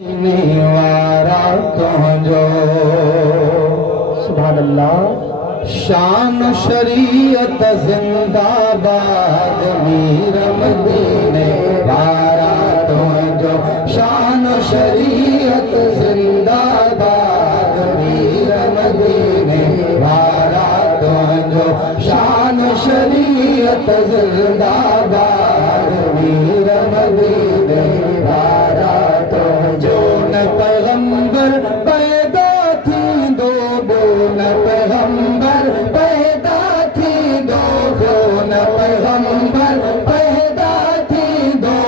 वारा तुझो सुभान अल्लाह। शान शरीयत जिंदाबाद मीर मदीने वारा तुझो। शान शरीयत जिंदाबाद मीर मदीने वारा तुझो। शान शरीयत जिंदाबाद मीर मदीने वारा तुझो। न पैगंबर पैदा थी दो न पैगंबर पैदा थी दो न पैगंबर पैदा थी दो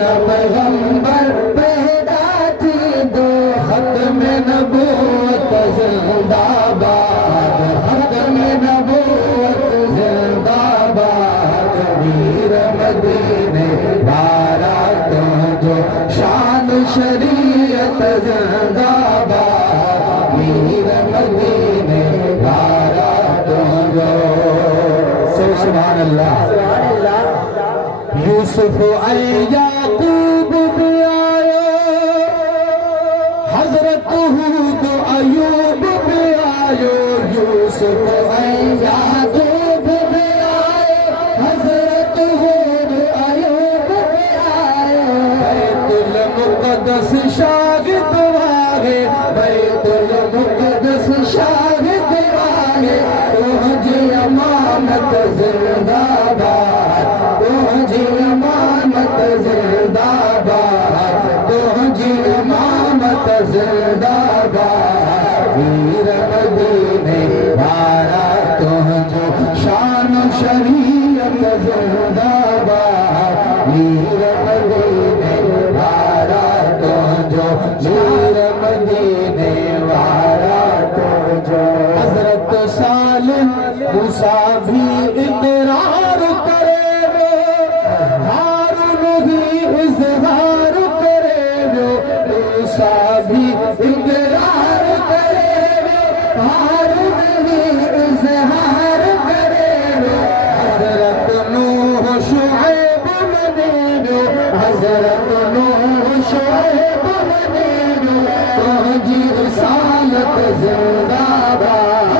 न पैगंबर पैदा थी दो। खत्म नबूवत जिंदाबाद खत्म नबूवत जिंदाबाद मीर मदीने वारा तुझो। शान शरीयत जिंदाबाद मीर मदीने वारा तुझो। सुभान अल्लाह। यूसुफ याकूब भी आयो, हजरत हूद अयूब भी आयो। यूसुफ याकूब भी आयो, हजरत हूद अयूब भी आयो। बैतुल मुक़द्दस शागिद वागे, बैतुल मुक़द्दस शागिद वागे। तुझी अमानत जिंदाबाद तुझी अमानत जिंदाबाद तुझी अमानत जिंदाबाद मीर मदीने वारा तुझो। शान शरीयत जिंदाबाद मीर मदीने वारा तुझो। मीर मदीने वारा तुझो। हजरत सालिम मूसा भी इकरार करे वो, हारून भी इजहार करे वो। मूसा भी इकरार करे वो, हारून भी इजहार करे वो। हजरत नूह शुएब बने वो, हजरत नूह शुएब बने वो। तुझी रिसालत जिंदाबाद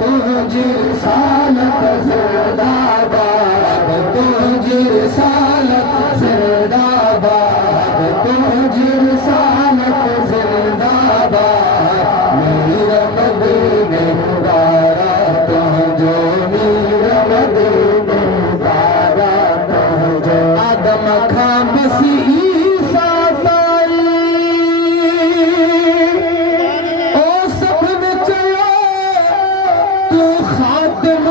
तुझी रिसालत जिंदाबाद तुझी रिसालत जिंदाबाद तुझी रिसालत जिंदाबाद मीर मदीने वारा तुझो। मीर मदीने वारा तुझो। आदम खां बसी ईसा ताई ओ सभिन चयो तू खातिम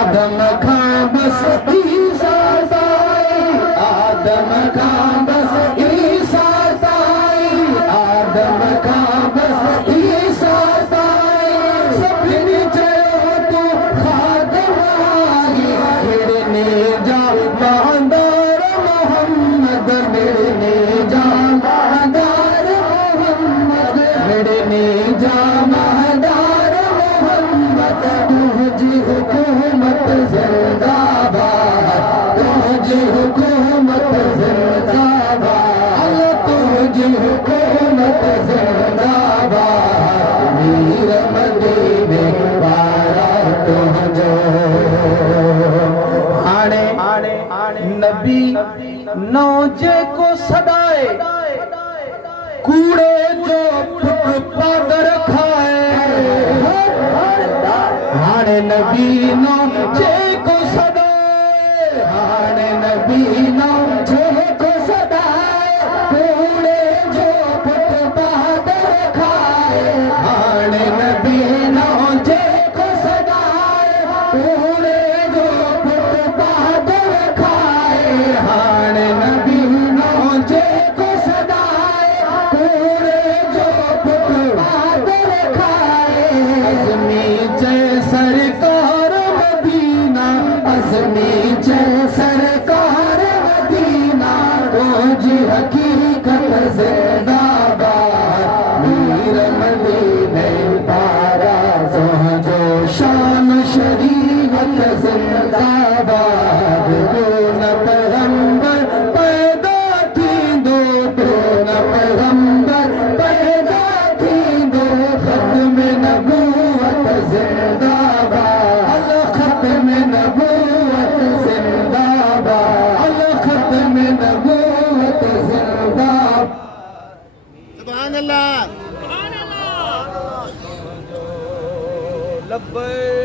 आदम खां बस ईसा ताई आदम खां बस ईसा ताई आदम खां बस ईसा ताई। सभिन चयो तू खातिम मिड़ने जा बहादुर मोहम्मद मिड़ने जा बहादुर मोहम्मद मिड़ने जा बहादुर मोहम्मद। तुझी हुकूमत जिंदाबाद तुझी हुकूमत जिंदाबाद तुझी हुकूमत जिंदाबाद मीर मदीने वारा तुझो। हाणे नबी नौ जेको सदाए कूड़े जो पुट पादर खाए। हाणे नबी नौ जेको सदाए हाणे नबी नौ जेको सदाए कूड़े जो पुट पादर खाए। हाणे नबी नौ जेको सदाए कूड़े जो पुट पादर खाए। हाणे नबी नौ जेको सदाए कूड़े जो पुट पादर खाए। अज़मी जय सरकार मदीना अज़मी जय सरकार मदीना। तुझी हकीकत जिंदाबाद मीर मदीने वारा तुझो। शान शरीयत जिंदाबाद न पैगंबर पैदा थी अल्लाह।